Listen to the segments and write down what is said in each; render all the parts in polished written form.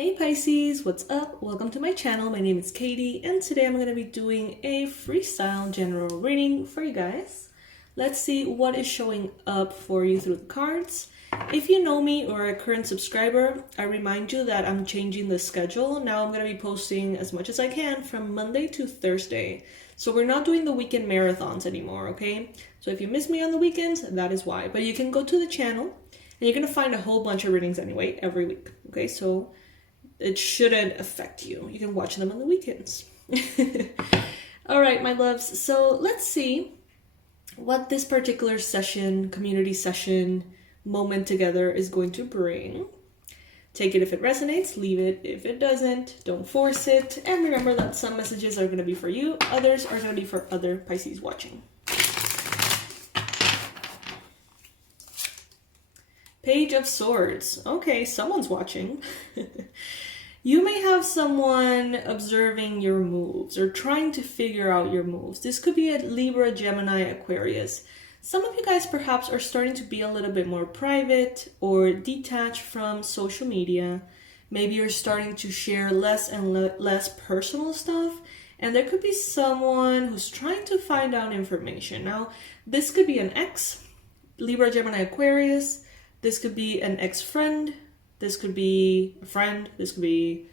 Hey Pisces, what's up? Welcome to my channel. My name is Katie, and today I'm going to be doing a freestyle general reading for you guys. Let's see what is showing up for you through the cards. If you know me or are a current subscriber, I remind you that I'm changing the schedule. Now I'm going to be posting as much as I can from Monday to Thursday. So we're not doing the weekend marathons anymore, okay? So if you miss me on the weekends, that is why. But you can go to the channel, and you're going to find a whole bunch of readings anyway, every week, okay? So it shouldn't affect you. You can watch them on the weekends. All right, my loves. So let's see what this particular session, community session, moment together is going to bring. Take it if it resonates, leave it if it doesn't. Don't force it. And remember that some messages are going to be for you, others are going to be for other Pisces watching. Page of Swords. Okay, someone's watching. You may have someone observing your moves or trying to figure out your moves. This could be a Libra, Gemini, Aquarius. Some of you guys perhaps are starting to be a little bit more private or detached from social media. Maybe you're starting to share less and less personal stuff. And there could be someone who's trying to find out information. Now, this could be an ex, Libra, Gemini, Aquarius. This could be an ex-friend. This could be a friend. This could be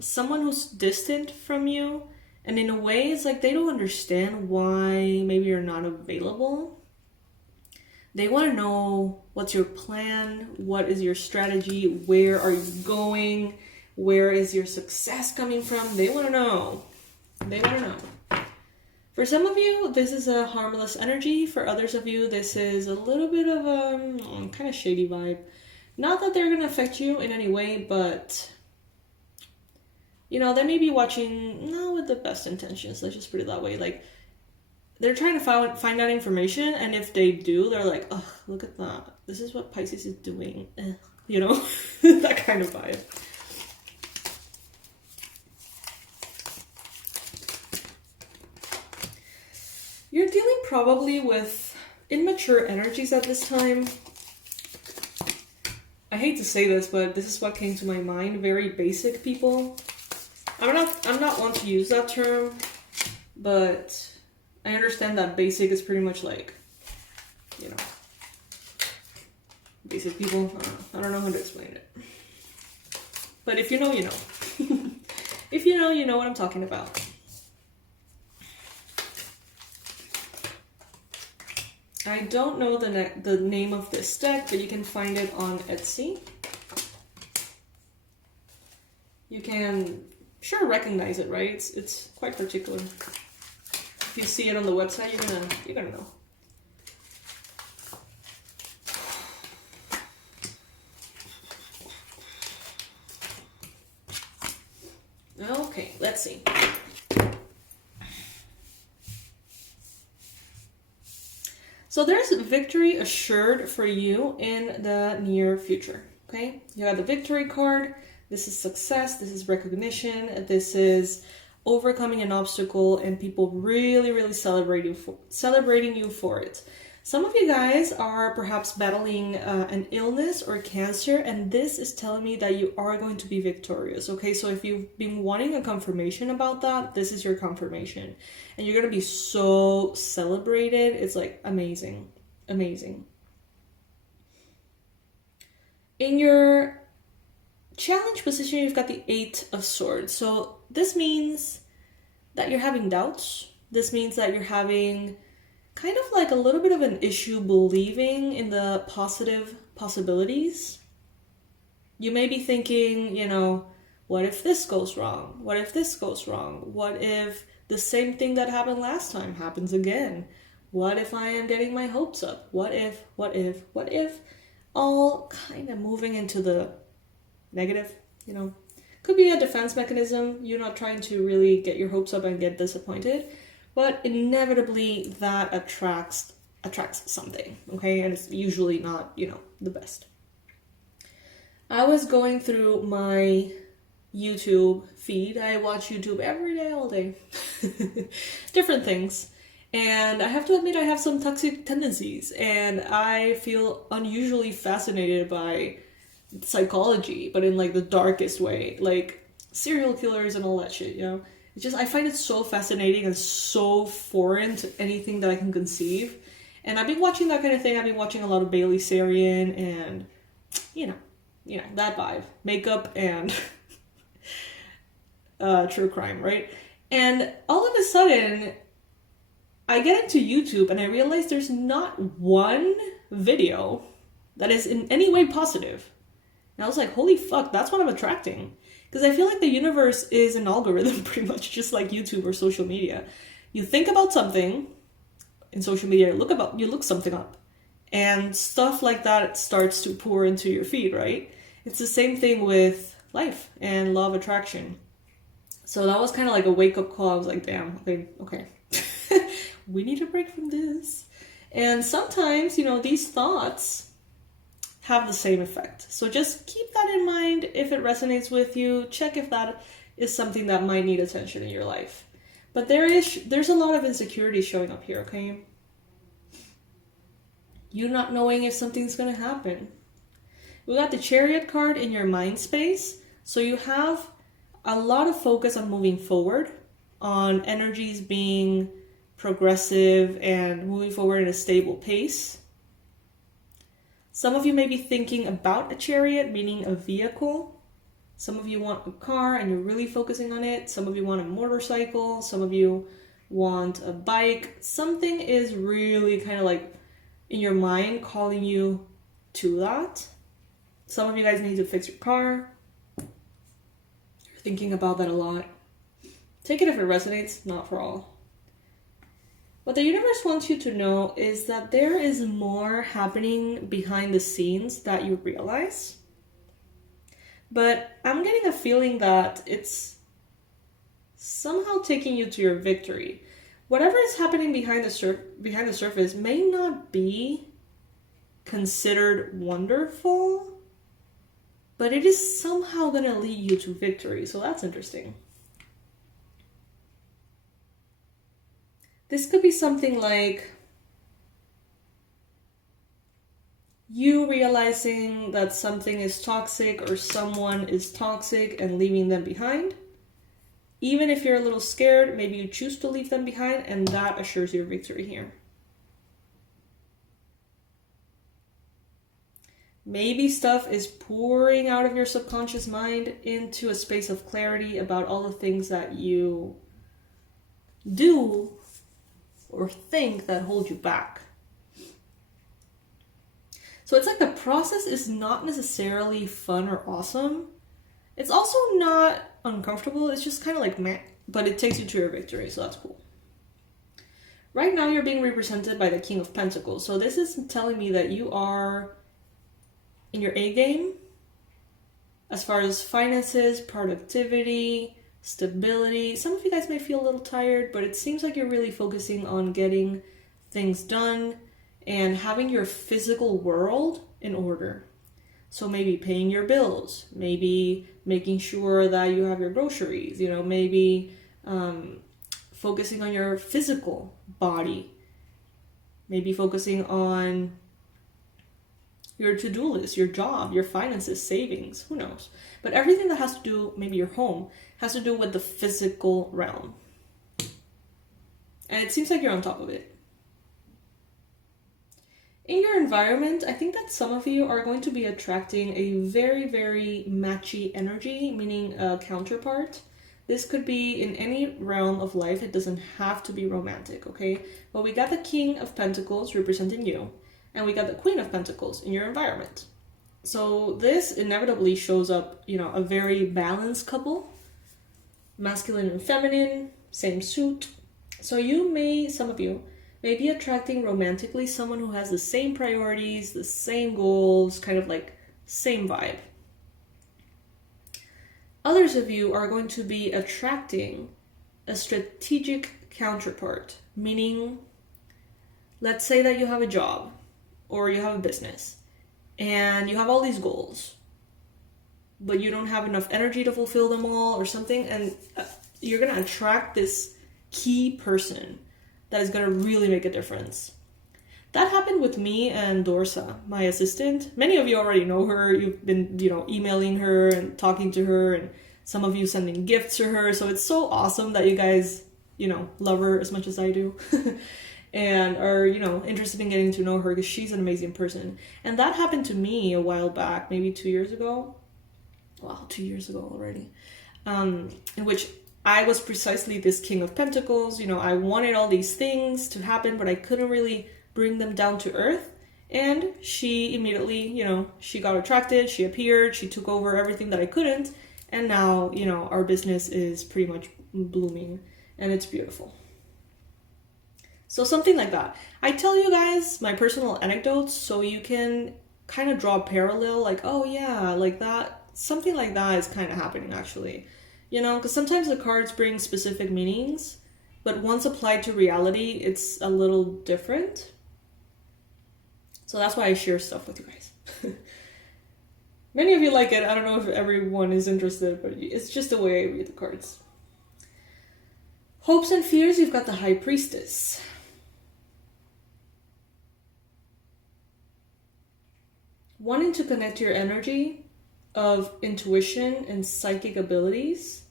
someone who's distant from you. And in a way, it's like they don't understand why maybe you're not available. They want to know what's your plan, what is your strategy, where are you going, where is your success coming from. They want to know. They want to know. For some of you, this is a harmless energy. For others of you, this is a little bit of a kind of shady vibe. Not that they're going to affect you in any way, but, you know, they may be watching, not with the best intentions, let's just put it that way. Like, they're trying to find out information, and if they do, they're like, oh, look at that. This is what Pisces is doing. You know, that kind of vibe. You're dealing probably with immature energies at this time. I hate to say this, but this is what came to my mind. Very basic people. I'm not one to use that term, but I understand that basic is pretty much like, you know, basic people. I don't know how to explain it. But if you know, you know. If you know, you know what I'm talking about. I don't know the name of this deck, but you can find it on Etsy. You can sure recognize it, right? It's quite particular. If you see it on the website, you're gonna know. Okay, let's see. So there's victory assured for you in the near future, okay? You have the victory card. This is success. This is recognition. This is overcoming an obstacle and people really, really celebrating you for it. Some of you guys are perhaps battling an illness or cancer, and this is telling me that you are going to be victorious, okay? So if you've been wanting a confirmation about that, this is your confirmation. And you're going to be so celebrated. It's like amazing, amazing. In your challenge position, you've got the 8 of Swords. So this means that you're having doubts. This means that you're having kind of like a little bit of an issue believing in the positive possibilities. You may be thinking, you know, what if this goes wrong? What if this goes wrong? What if the same thing that happened last time happens again? What if I am getting my hopes up? What if? All kind of moving into the negative, you know. Could be a defense mechanism. You're not trying to really get your hopes up and get disappointed. But inevitably that attracts something, okay? And it's usually not, you know, the best. I was going through my YouTube feed. I watch YouTube every day, all day. Different things. And I have to admit I have some toxic tendencies. And I feel unusually fascinated by psychology, but in like the darkest way, like serial killers and all that shit, you know? It's just, I find it so fascinating and so foreign to anything that I can conceive. And I've been watching that kind of thing. I've been watching a lot of Bailey Sarian and, you know, that vibe. Makeup and true crime, right? And all of a sudden, I get into YouTube and I realize there's not one video that is in any way positive. And I was like, holy fuck, that's what I'm attracting. Because I feel like the universe is an algorithm pretty much, just like YouTube or social media. You think about something in social media, you look something up. And stuff like that starts to pour into your feed, right? It's the same thing with life and law of attraction. So that was kind of like a wake-up call. I was like, damn, okay. We need to break from this. And sometimes, you know, these thoughts have the same effect. So just keep that in mind. If it resonates with you, check if that is something that might need attention in your life. But there's a lot of insecurity showing up here, okay? You not knowing if something's going to happen. We got the Chariot card in your mind space. So you have a lot of focus on moving forward, on energies being progressive and moving forward at a stable pace. Some of you may be thinking about a chariot, meaning a vehicle. Some of you want a car and you're really focusing on it. Some of you want a motorcycle. Some of you want a bike. Something is really kind of like in your mind calling you to that. Some of you guys need to fix your car. You're thinking about that a lot. Take it if it resonates, not for all. What the universe wants you to know is that there is more happening behind the scenes that you realize. But I'm getting a feeling that it's somehow taking you to your victory. Whatever is happening behind the surface may not be considered wonderful, but it is somehow going to lead you to victory. So that's interesting. This could be something like you realizing that something is toxic or someone is toxic and leaving them behind. Even if you're a little scared, maybe you choose to leave them behind, and that assures your victory here. Maybe stuff is pouring out of your subconscious mind into a space of clarity about all the things that you do or think that hold you back. So it's like the process is not necessarily fun or awesome. It's also not uncomfortable. It's just kind of like meh, but it takes you to your victory, so that's cool. Right now you're being represented by the King of Pentacles. So this is telling me that you are in your A game as far as finances, productivity, stability. Some of you guys may feel a little tired, but it seems like you're really focusing on getting things done and having your physical world in order. So maybe paying your bills, maybe making sure that you have your groceries, you know, maybe focusing on your physical body, maybe focusing on your to-do list, your job, your finances, savings, who knows. But everything that has to do, maybe your home, has to do with the physical realm. And it seems like you're on top of it. In your environment, I think that some of you are going to be attracting a very, very matchy energy, meaning a counterpart. This could be in any realm of life. It doesn't have to be romantic, okay? But we got the King of Pentacles representing you, and we got the Queen of Pentacles in your environment. So this inevitably shows up, you know, a very balanced couple, masculine and feminine, same suit. So some of you may be attracting romantically someone who has the same priorities, the same goals, kind of like same vibe. Others of you are going to be attracting a strategic counterpart, meaning, let's say that you have a job or you have a business and you have all these goals, but you don't have enough energy to fulfill them all or something, and you're going to attract this key person that is going to really make a difference. That happened with me and Dorsa, my assistant. Many of you already know her. You've been, emailing her and talking to her, and some of you sending gifts to her. So it's so awesome that you guys, love her as much as I do. And are, interested in getting to know her because she's an amazing person. And that happened to me a while back, maybe 2 years ago. Wow, 2 years ago already. In which I was precisely this King of Pentacles. I wanted all these things to happen, but I couldn't really bring them down to earth. And she immediately, she got attracted, she appeared, she took over everything that I couldn't. And now, our business is pretty much blooming and it's beautiful. So something like that. I tell you guys my personal anecdotes so you can kind of draw a parallel, like, oh yeah, like that, something like that is kind of happening actually. Because sometimes the cards bring specific meanings, but once applied to reality, it's a little different. So that's why I share stuff with you guys. Many of you like it. I don't know if everyone is interested, but it's just the way I read the cards. Hopes and fears, you've got the High Priestess. Wanting to connect your energy of intuition and psychic abilities.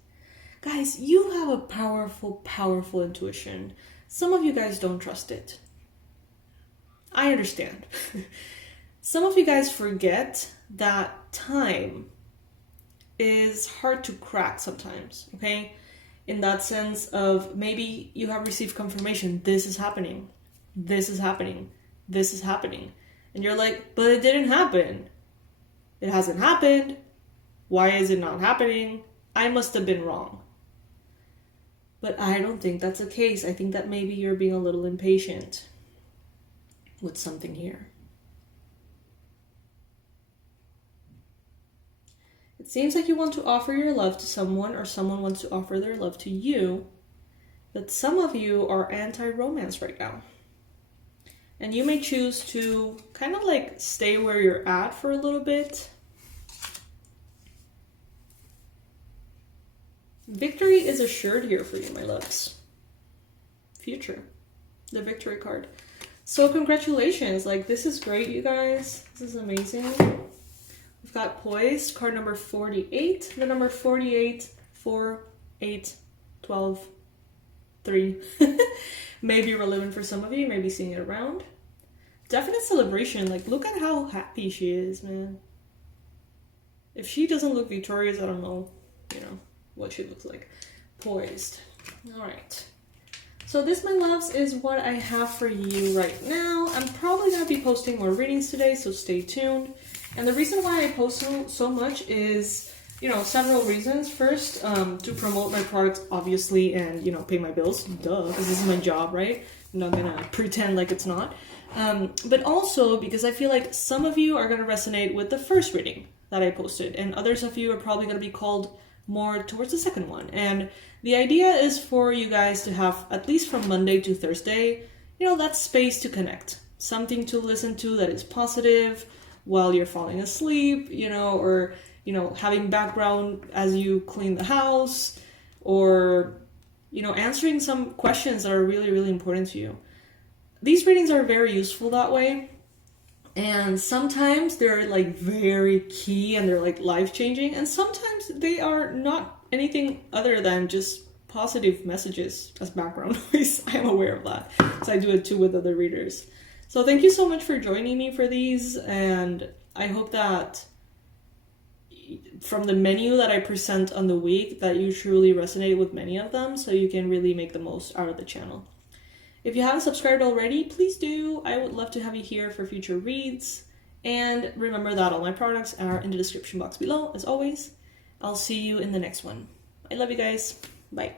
Guys, you have a powerful, powerful intuition. Some of you guys don't trust it. I understand. Some of you guys forget that time is hard to crack sometimes, okay? In that sense of maybe you have received confirmation, this is happening, this is happening, this is happening. And you're like, but it didn't happen. It hasn't happened. Why is it not happening? I must have been wrong. But I don't think that's the case. I think that maybe you're being a little impatient with something here. It seems like you want to offer your love to someone, or someone wants to offer their love to you. But some of you are anti-romance right now. And you may choose to kind of like stay where you're at for a little bit. Victory is assured here for you, my loves. Future. The Victory card. So congratulations. Like, this is great, you guys. This is amazing. We've got Poised, card number 48. The number 48, 4, 8, 12, 3. May be relevant for some of you. Maybe seeing it around. Definite celebration. Like, look at how happy she is, man. If she doesn't look victorious, I don't know, what she looks like. Poised. All right. So this, my loves, is what I have for you right now. I'm probably going to be posting more readings today, so stay tuned. And the reason why I post so much is, several reasons. First, to promote my products, obviously, and, pay my bills. Duh, because this is my job, right? I'm not going to pretend like it's not. But also because I feel like some of you are going to resonate with the first reading that I posted, and others of you are probably going to be called more towards the second one. And the idea is for you guys to have, at least from Monday to Thursday, that space to connect. Something to listen to that is positive while you're falling asleep, or, having background as you clean the house, or, answering some questions that are really, really important to you. These readings are very useful that way. And sometimes they're like very key and they're like life-changing. And sometimes they are not anything other than just positive messages as background noise. I'm aware of that, because I do it too with other readers. So thank you so much for joining me for these. And I hope that from the menu that I present on the week, that you truly resonate with many of them, so you can really make the most out of the channel. If you haven't subscribed already, please do. I would love to have you here for future reads. And remember that all my products are in the description box below, as always. I'll see you in the next one. I love you guys. Bye.